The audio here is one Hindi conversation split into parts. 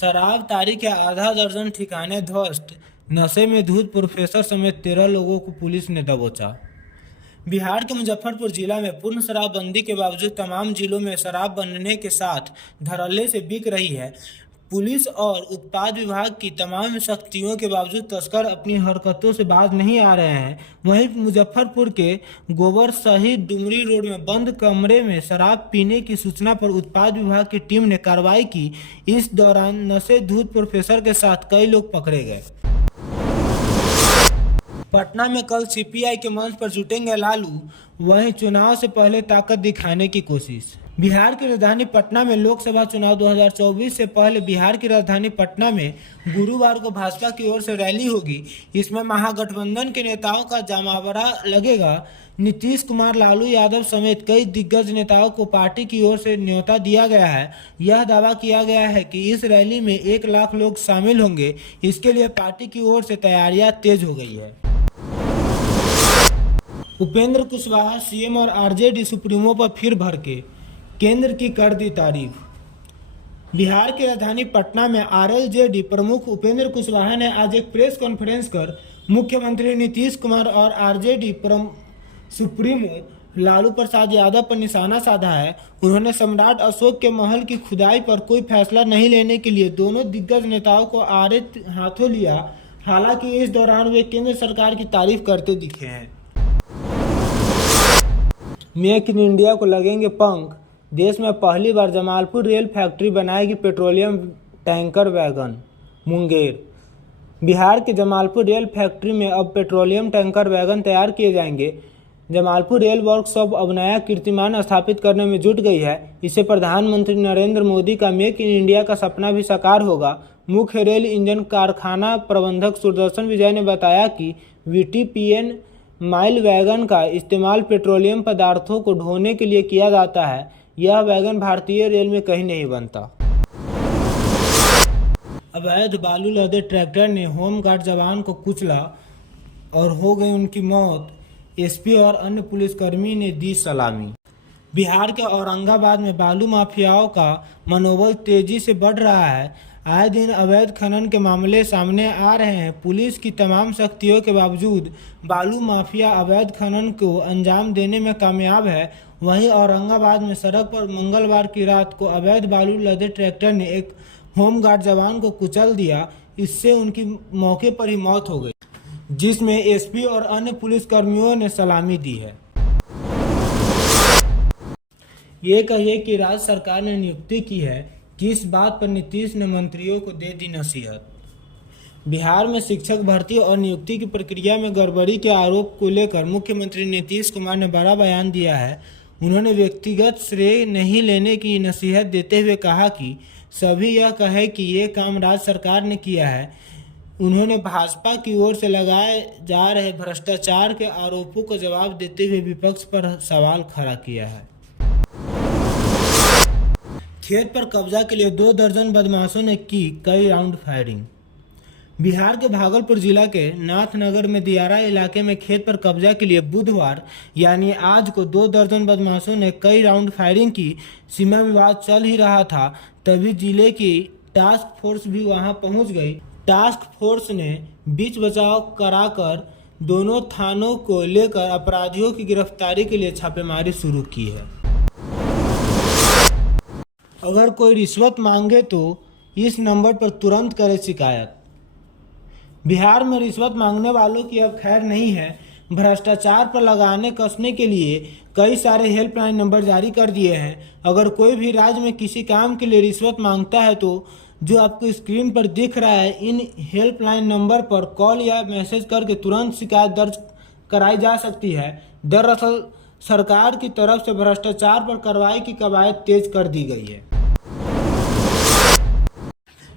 शराब तारी के आधा दर्जन ठिकाने ध्वस्त, नशे में धुत प्रोफेसर समेत 13 लोगों को पुलिस ने दबोचा। बिहार के मुजफ्फरपुर जिला में पूर्ण शराबबंदी के बावजूद तमाम जिलों में शराब बनने के साथ धड़ल्ले से बिक रही है। पुलिस और उत्पाद विभाग की तमाम सख्तियों के बावजूद तस्कर अपनी हरकतों से बाज नहीं आ रहे हैं। वहीं मुजफ्फरपुर के गोबर शहीद डुमरी रोड में बंद कमरे में शराब पीने की सूचना पर उत्पाद विभाग की टीम ने कार्रवाई की। इस दौरान नशे धुत प्रोफेसर के साथ कई लोग पकड़े गए। पटना में कल सीपीआई के मंच पर जुटेंगे लालू, वहीं चुनाव से पहले ताकत दिखाने की कोशिश। बिहार की राजधानी पटना में लोकसभा चुनाव 2024 से पहले बिहार की राजधानी पटना में गुरुवार को भाजपा की ओर से रैली होगी। इसमें महागठबंधन के नेताओं का जमावड़ा लगेगा। नीतीश कुमार, लालू यादव समेत कई दिग्गज नेताओं को पार्टी की ओर से न्योता दिया गया है। यह दावा किया गया है कि इस रैली में 1 लाख लोग शामिल होंगे। इसके लिए पार्टी की ओर से तैयारियां तेज हो गई है। उपेंद्र कुशवाहा सीएम और आरजेडी सुप्रीमो पर फिर भड़के, केंद्र की कर दी तारीफ। बिहार की राजधानी पटना में आरएलजेडी प्रमुख उपेंद्र कुशवाहा ने आज एक प्रेस कॉन्फ्रेंस कर मुख्यमंत्री नीतीश कुमार और आरजेडी सुप्रीमो लालू प्रसाद यादव पर निशाना साधा है। उन्होंने सम्राट अशोक के महल की खुदाई पर कोई फैसला नहीं लेने के लिए दोनों दिग्गज नेताओं को आड़े हाथों लिया। हालांकि इस दौरान वे केंद्र सरकार की तारीफ करते दिखे हैं। मेक इन इंडिया को लगेंगे पंख, देश में पहली बार जमालपुर रेल फैक्ट्री बनाएगी petroleum tanker wagon. Munger, Bihar के जमालपुर रेल फैक्ट्री में अब पेट्रोलियम टैंकर वैगन तैयार किए जाएंगे। जमालपुर रेल वर्कशॉप अब नया कीर्तिमान स्थापित करने में जुट गई है। इससे प्रधानमंत्री नरेंद्र मोदी का मेक इन इंडिया का सपना भी साकार होगा। मुख्य रेल इंजन कारखाना प्रबंधक सुदर्शन विजय ने बताया कि वीटीपीएन माइल वैगन का इस्तेमाल पेट्रोलियम पदार्थों को ढोने के लिए किया जाता है। यह वैगन भारतीय रेल में कहीं नहीं बनता। अवैध बालू लदे ट्रैक्टर ने होमगार्ड जवान को कुचला और हो गई उनकी मौत। एसपी और अन्य पुलिसकर्मी ने दी सलामी। बिहार के औरंगाबाद में बालू माफियाओं का मनोबल तेजी से बढ़ रहा है। आए दिन अवैध खनन के मामले सामने आ रहे हैं। पुलिस की तमाम सख्तियों के बावजूद बालू माफिया अवैध खनन को अंजाम देने में कामयाब है। वहीं औरंगाबाद में सड़क पर मंगलवार की रात को अवैध बालू लदे ट्रैक्टर ने एक होमगार्ड जवान को कुचल दिया। इससे उनकी मौके पर ही मौत हो गई, जिसमें एसपी और अन्य पुलिसकर्मियों ने सलामी दी है। ये कहिए कि राज्य सरकार ने नियुक्ति की है, किस बात पर नीतीश ने मंत्रियों को दे दी नसीहत। बिहार में शिक्षक भर्ती और नियुक्ति की प्रक्रिया में गड़बड़ी के आरोप को लेकर मुख्यमंत्री नीतीश कुमार ने बड़ा बयान दिया है। उन्होंने व्यक्तिगत श्रेय नहीं लेने की नसीहत देते हुए कहा कि सभी यह कहे कि ये काम राज्य सरकार ने किया है। उन्होंने भाजपा की ओर से लगाए जा रहे भ्रष्टाचार के आरोपों का जवाब देते हुए विपक्ष पर सवाल खड़ा किया है। खेत पर कब्जा के लिए 2 दर्जन बदमाशों ने की कई राउंड फायरिंग। बिहार के भागलपुर जिला के नाथनगर में दियारा इलाके में खेत पर कब्जा के लिए बुधवार यानी आज को 2 दर्जन बदमाशों ने कई राउंड फायरिंग की। सीमा विवाद चल ही रहा था, तभी जिले की टास्क फोर्स भी वहां पहुंच गई। टास्क फोर्स ने बीच बचाव कराकर दोनों थानों को लेकर अपराधियों की गिरफ्तारी के लिए छापेमारी शुरू की है। अगर कोई रिश्वत मांगे तो इस नंबर पर तुरंत करें शिकायत। बिहार में रिश्वत मांगने वालों की अब खैर नहीं है। भ्रष्टाचार पर लगाने कसने के लिए कई सारे हेल्पलाइन नंबर जारी कर दिए हैं। अगर कोई भी राज्य में किसी काम के लिए रिश्वत मांगता है तो जो आपको स्क्रीन पर दिख रहा है, इन हेल्पलाइन नंबर पर कॉल या मैसेज करके तुरंत शिकायत दर्ज कराई जा सकती है। दरअसल सरकार की तरफ से भ्रष्टाचार पर कार्रवाई की कवायद तेज कर दी गई है।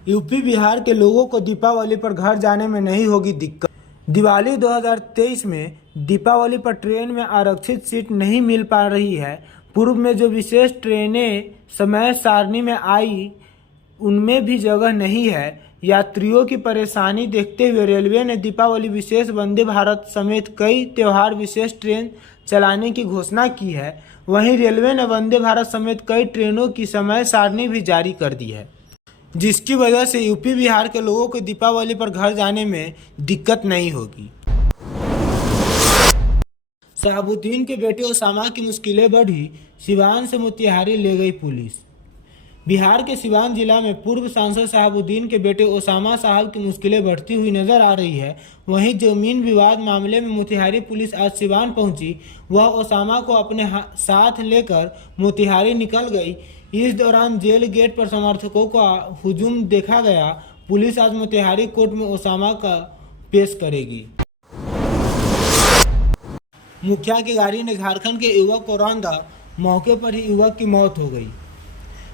यूपी बिहार के लोगों को दीपावली पर घर जाने में नहीं होगी दिक्कत। दिवाली 2023 में दीपावली पर ट्रेन में आरक्षित सीट नहीं मिल पा रही है। पूर्व में जो विशेष ट्रेनें समय सारणी में आई उनमें भी जगह नहीं है। यात्रियों की परेशानी देखते हुए रेलवे ने दीपावली विशेष वंदे भारत समेत कई त्योहार विशेष ट्रेन चलाने की घोषणा की है। वहीं रेलवे ने वंदे भारत समेत कई ट्रेनों की समय सारणी भी जारी कर दी है। जिसकी वजह से यूपी बिहार के लोगों को दीपावली पर घर जाने में दिक्कत नहीं होगी। शहाबुद्दीन के बेटे ओसामा की मुश्किलें बढ़ी, सिवान से मोतिहारी ले गई पुलिस। बिहार के सिवान जिला में पूर्व सांसद शहाबुद्दीन के बेटे ओसामा साहब की मुश्किलें बढ़ती हुई नजर आ रही है। वहीं जमीन विवाद मामले में मोतिहारी पुलिस आज सिवान पहुंची। वह ओसामा को अपने साथ लेकर मोतिहारी निकल गई। इस दौरान जेल गेट पर समर्थकों का हुजूम देखा गया। पुलिस आज मोतिहारी कोर्ट में ओसामा का पेश करेगी। मुखिया की गाड़ी ने झारखंड के युवक को रौंदा, मौके पर ही युवक की मौत हो गई।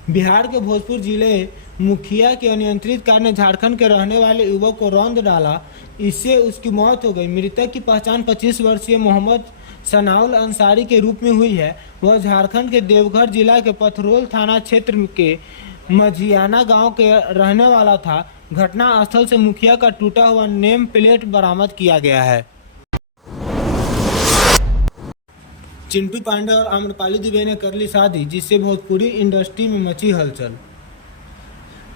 बिहार के भोजपुर जिले मुखिया के अनियंत्रित कार ने झारखंड के रहने वाले युवक को रौंद डाला, इससे उसकी मौत हो गई। मृतक की पहचान 25 वर्षीय मोहम्मद सनाउल अंसारी के रूप में हुई है। वह झारखंड के देवघर जिला के पथरोल थाना क्षेत्र के मझियाना गांव के रहने वाला था। घटना स्थल से मुखिया का टूटा हुआ नेम प्लेट बरामद किया गया है। चिंटू पांडे और आम्रपाली दुबे ने कर ली शादी, जिससे भोजपुरी इंडस्ट्री में मची हलचल।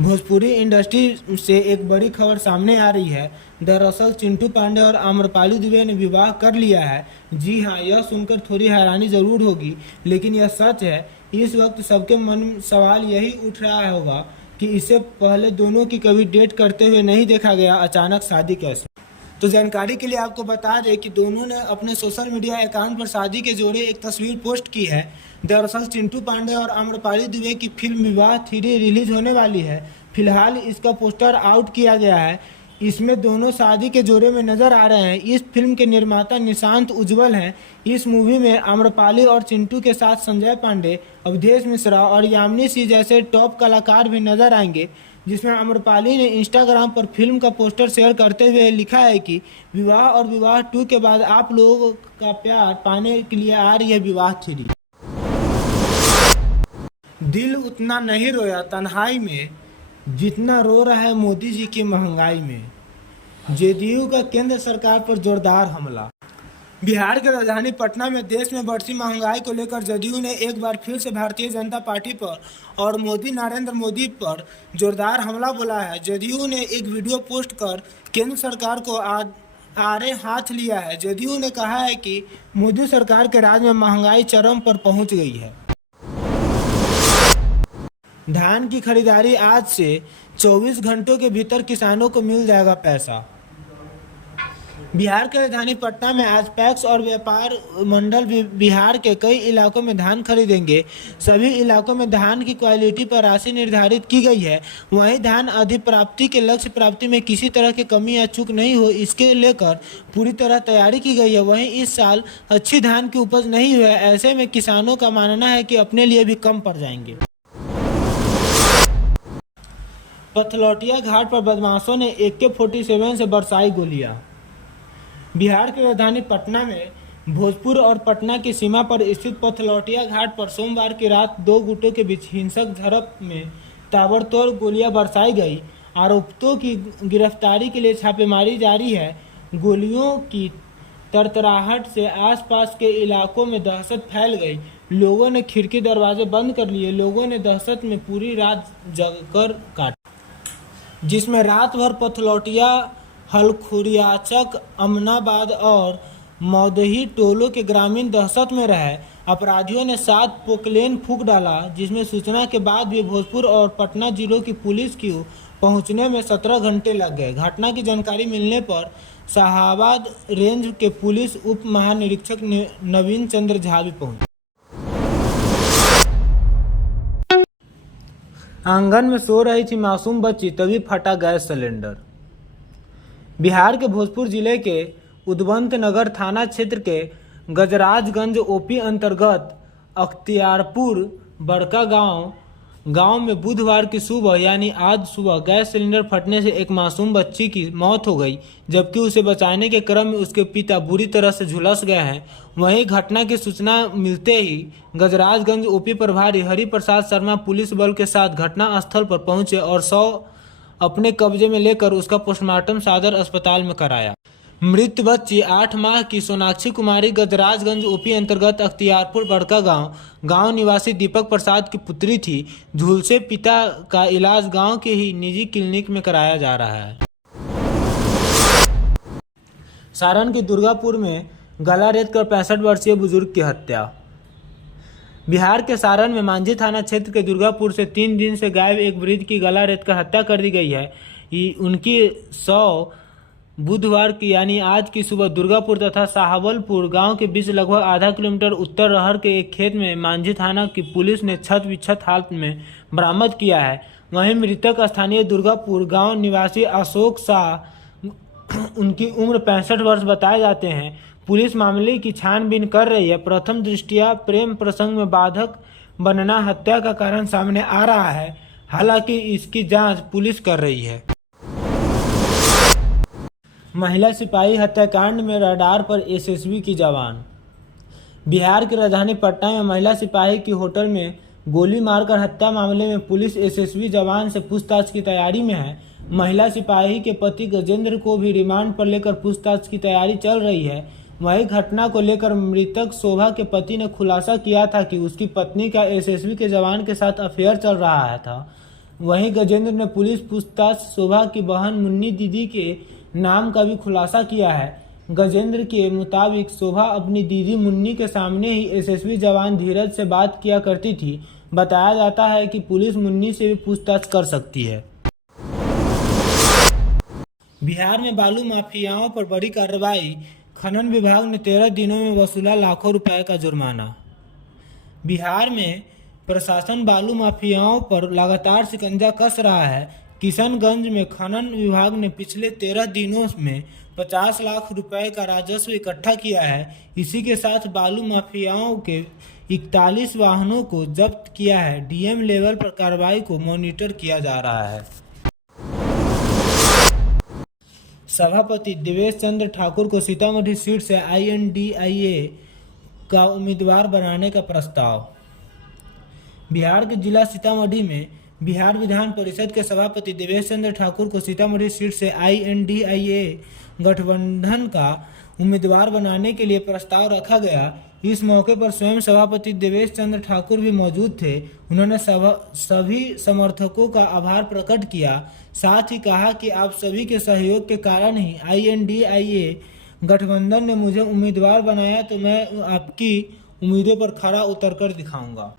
भोजपुरी इंडस्ट्री से एक बड़ी खबर सामने आ रही है। दरअसल चिंटू पांडे और आम्रपाली दुबे ने विवाह कर लिया है। जी हाँ, यह सुनकर थोड़ी हैरानी जरूर होगी, लेकिन यह सच है। इस वक्त सबके मन में सवाल यही उठ रहा होगा कि इससे पहले दोनों की कभी डेट करते हुए नहीं देखा गया, अचानक शादी कैसे। तो जानकारी के लिए आपको बता दें कि दोनों ने अपने सोशल मीडिया अकाउंट पर शादी के जोड़े एक तस्वीर पोस्ट की है। दरअसल चिंटू पांडे और आम्रपाली दुबे की फिल्म विवाह 3 रिलीज होने वाली है। फिलहाल इसका पोस्टर आउट किया गया है। इसमें दोनों शादी के जोड़े में नजर आ रहे हैं। इस फिल्म के निर्माता निशांत उज्ज्वल हैं। इस मूवी में आम्रपाली और चिंटू के साथ संजय पांडे, अवधेश मिश्रा और यामिनी सिंह जैसे टॉप कलाकार भी नजर आएंगे। जिसमें आम्रपाली ने इंस्टाग्राम पर फिल्म का पोस्टर शेयर करते हुए लिखा है कि विवाह और विवाह 2 के बाद आप लोगों का प्यार पाने के लिए आ रही है विवाह 3। दिल उतना नहीं रोया तन्हाई में जितना रो रहा है मोदी जी की महंगाई में। जेडीयू का केंद्र सरकार पर जोरदार हमला। बिहार की राजधानी पटना में देश में बढ़ती महंगाई को लेकर जदयू ने एक बार फिर से भारतीय जनता पार्टी पर और नरेंद्र मोदी पर जोरदार हमला बोला है। जदयू ने एक वीडियो पोस्ट कर केंद्र सरकार को आड़े हाथ लिया है। जदयू ने कहा है कि मोदी सरकार के राज में महंगाई चरम पर पहुंच गई है। धान की खरीदारी आज से 24 घंटों के भीतर किसानों को मिल जाएगा पैसा। बिहार के राजधानी पटना में आज पैक्स और व्यापार मंडल बिहार के कई इलाकों में धान खरीदेंगे। सभी इलाकों में धान की क्वालिटी पर राशि निर्धारित की गई है। वहीं धान अधिप्राप्ति के लक्ष्य प्राप्ति में किसी तरह की कमी या चूक नहीं हो, इसके लेकर पूरी तरह तैयारी की गई है। वहीं इस साल अच्छी धान की उपज नहीं हुई है। ऐसे में किसानों का मानना है कि अपने लिए भी कम पड़ जाएंगे। पथलौटिया घाट पर बदमाशों ने AK-47 से बरसाई गोलियां। बिहार की राजधानी पटना में भोजपुर और पटना की सीमा पर स्थित पथलौटिया घाट पर सोमवार की रात 2 गुटों के बीच हिंसक झड़प में ताबड़तोड़ गोलियां बरसाई गई। आरोपितों की गिरफ्तारी के लिए छापेमारी जारी है। गोलियों की तरतराहट से आसपास के इलाकों में दहशत फैल गई। लोगों ने खिड़की दरवाजे बंद कर लिए। लोगों ने दहशत में पूरी रात जगकर काटी, जिसमें रात भर पथलौटिया, हलखुरियाचक, अमनाबाद और मौदही टोलों के ग्रामीण दहशत में रहे। अपराधियों ने 7 पोकलेन फूंक डाला, जिसमें सूचना के बाद भी भोजपुर और पटना जिलों की पुलिस की पहुंचने में 17 घंटे लग गए। घटना की जानकारी मिलने पर शाहाबाद रेंज के पुलिस उप महानिरीक्षक नवीन चंद्र झा भी पहुंचे। आंगन में सो रही थी मासूम बच्ची, तभी फटा गैस सिलेंडर। बिहार के भोजपुर जिले के उदवंत नगर थाना क्षेत्र के गजराजगंज ओपी अंतर्गत अख्तियारपुर बड़का गांव में बुधवार की सुबह यानी आज सुबह गैस सिलेंडर फटने से एक मासूम बच्ची की मौत हो गई, जबकि उसे बचाने के क्रम में उसके पिता बुरी तरह से झुलस गए हैं। वहीं घटना की सूचना मिलते ही गजराजगंज ओपी प्रभारी हरि प्रसाद शर्मा पुलिस बल के साथ घटना स्थल पर पहुंचे और शव अपने कब्जे में लेकर उसका पोस्टमार्टम सदर अस्पताल में कराया। मृत बच्ची 8 माह की सोनाक्षी कुमारी गजराजगंज ओपी अंतर्गत अख्तियारपुर बड़का गांव निवासी दीपक प्रसाद की पुत्री थी। झुलसे पिता का इलाज गांव के ही निजी क्लिनिक में कराया जा रहा है। सारण के दुर्गापुर में गला रेत कर 65 वर्षीय बुजुर्ग की हत्या। बिहार के सारण में मांझी थाना क्षेत्र के दुर्गापुर से 3 दिन से गायब एक वृद्ध की गला रेत कर हत्या कर दी गई है। उनकी 100 बुधवार की यानी आज की सुबह दुर्गापुर तथा साहबलपुर गांव के बीच लगभग आधा किलोमीटर उत्तर रहर के एक खेत में मांझी थाना की पुलिस ने छत विक्षत हालत में बरामद किया है। वहीं मृतक स्थानीय दुर्गापुर गांव निवासी अशोक शाह, उनकी उम्र 65 वर्ष बताए जाते हैं। पुलिस मामले की छानबीन कर रही है। प्रथम दृष्टया प्रेम प्रसंग में बाधक बनना हत्या का कारण सामने आ रहा है। हालांकि इसकी जांच पुलिस कर रही है। महिला सिपाही हत्याकांड में रडार पर एसएसबी की जवान। बिहार की राजधानी पटना में महिला सिपाही की होटल में गोली मारकर हत्या मामले में पुलिस एसएसबी जवान से पूछताछ की तैयारी में है। महिला सिपाही के पति गजेंद्र को भी रिमांड पर लेकर पूछताछ की तैयारी चल रही है। वही घटना को लेकर मृतक शोभा के पति ने खुलासा किया था कि उसकी पत्नी का एसएसबी के जवान के साथ अफेयर चल रहा था। वहीं गजेंद्र ने पुलिस पूछताछ शोभा की बहन मुन्नी दीदी के नाम का भी खुलासा किया है। गजेंद्र के मुताबिक शोभा अपनी दीदी मुन्नी के सामने ही एसएसबी जवान धीरज से बात किया करती थी। बताया जाता है कि पुलिस मुन्नी से भी पूछताछ कर सकती है। बिहार में बालू माफियाओं पर बड़ी कार्रवाई। खनन विभाग ने 13 दिनों में वसूला लाखों रुपए का जुर्माना। बिहार में प्रशासन बालू माफियाओं पर लगातार शिकंजा कस रहा है। किशनगंज में खनन विभाग ने पिछले 13 दिनों में 50 लाख रुपए का राजस्व इकट्ठा किया है। इसी के साथ बालू माफियाओं के 41 वाहनों को जब्त किया है। डीएम लेवल पर कार्रवाई को मॉनिटर किया जा रहा है। सभापति देवेश चंद्र ठाकुर को सीतामढ़ी सीट से INDIA का उम्मीदवार बनाने का प्रस्ताव। बिहार के जिला सीतामढ़ी में बिहार विधान परिषद के सभापति देवेश चंद्र ठाकुर को सीतामढ़ी सीट से INDIA गठबंधन का उम्मीदवार बनाने के लिए प्रस्ताव रखा गया। इस मौके पर स्वयं सभापति देवेश चंद्र ठाकुर भी मौजूद थे। उन्होंने सभी समर्थकों का आभार प्रकट किया। साथ ही कहा कि आप सभी के सहयोग के कारण ही INDIA गठबंधन ने मुझे उम्मीदवार बनाया, तो मैं आपकी उम्मीदों पर खरा उतरकर दिखाऊंगा।